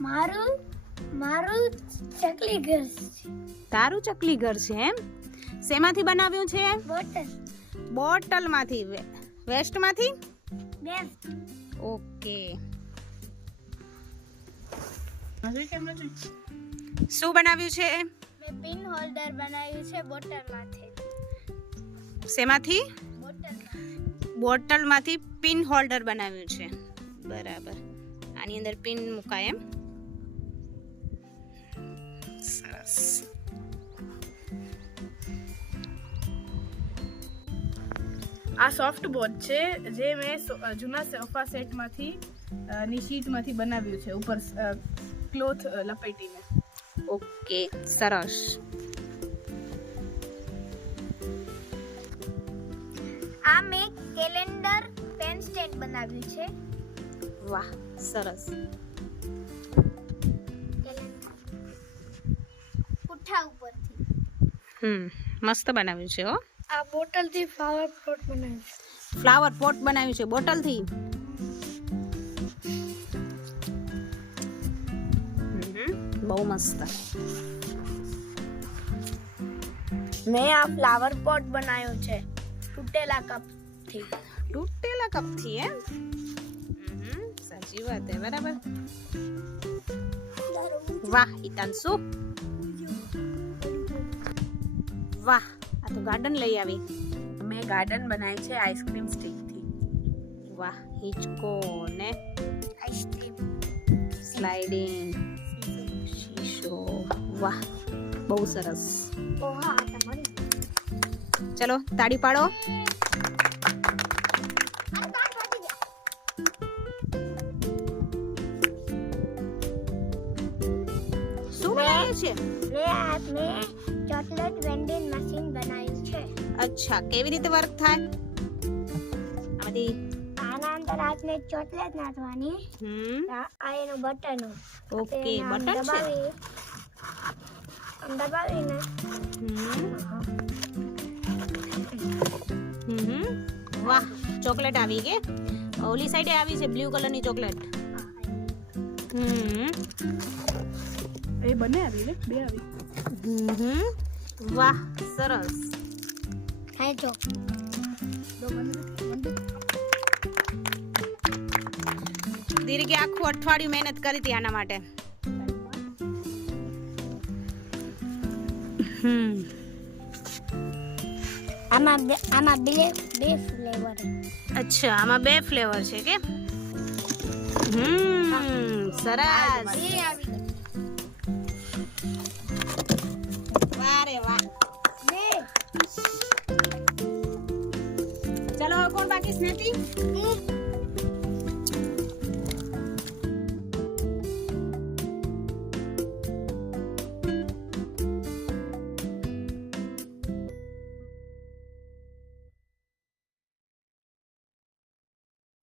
મારું મારું ચકલી ઘર છે. તારું ચકલી ઘર છે એમ? શેમાંથી બનાવ્યું છે? બોટલ. બોટલમાંથી? વેસ્ટમાંથી? બે ઓકે. શું બનાવ્યું છે? મેં પિન હોલ્ડર બનાવ્યું છે બોટલમાંથી. શેમાંથી? બોટલમાં બોટલમાંથી પિન હોલ્ડર બનાવ્યું છે. બરાબર. આની અંદર પિન મુકાય એમ? સરસ આ સોફ્ટ બોર્ડ છે જે મેં જૂના સોફા સેટમાંથી ની શીટમાંથી બનાવ્યું છે ઉપર ક્લોથ લપેટીને. ઓકે સરસ. આ મેં કેલેન્ડર પેન સ્ટેન્ડ બનાવ્યું છે. વાહ સરસ. પુઠ્ઠા ઉપરથી હમ મસ્ત બનાવ્યું છે હો આ બોટલથી ફ્લાવર પોટ બનાવ્યું છે ફ્લાવર પોટ બનાવ્યું છે બોટલથી હમ, બહુ મસ્ત મેં આ ફ્લાવર પોટ બનાવ્યો છે તૂટેલા કપથી તૂટેલા કપથી એમ હમ, સાચી વાત હે બરાબર વાહ હિતાંશુ વાહ આ તો ગાર્ડન લઈ આવી મેં ગાર્ડન બનાવી છે આઈસ્ક્રીમ સ્ટિકથી વાહ હિચકો ને આઈસ્ક્રીમ સ્લાઇડિંગ શીશો વાહ બહુ સરસ ઓહા આ તમારી ચલો તાળી પાડો છે મેં આ મેં ચોકલેટ વેન્ડિંગ મશીન બનાવ્યું છે અચ્છા કેવી રીતે વર્ક થાય આમાંથી આના અંદર આપણે ચોકલેટ નાખવાની હમ આ આ એનું બટન ઓકે તેને આમ બટન છે દબાવી આમ દબાવીને હમ હમ વાહ ચોકલેટ આવી કે ઓલી સાઈડે આવી છે બ્લુ કલરની ચોકલેટ હમ એ બંને આવી ને બે આવી હમ વાહ સરસ હા જો દીર્ઘે આખું અઠવાડિયું મહેનત કરી હતી આના માટે હમ આમાં બે આમાં બે બે ફ્લેવર અચ્છા આમાં બે ફ્લેવર છે કે હમ સરસ is nothing.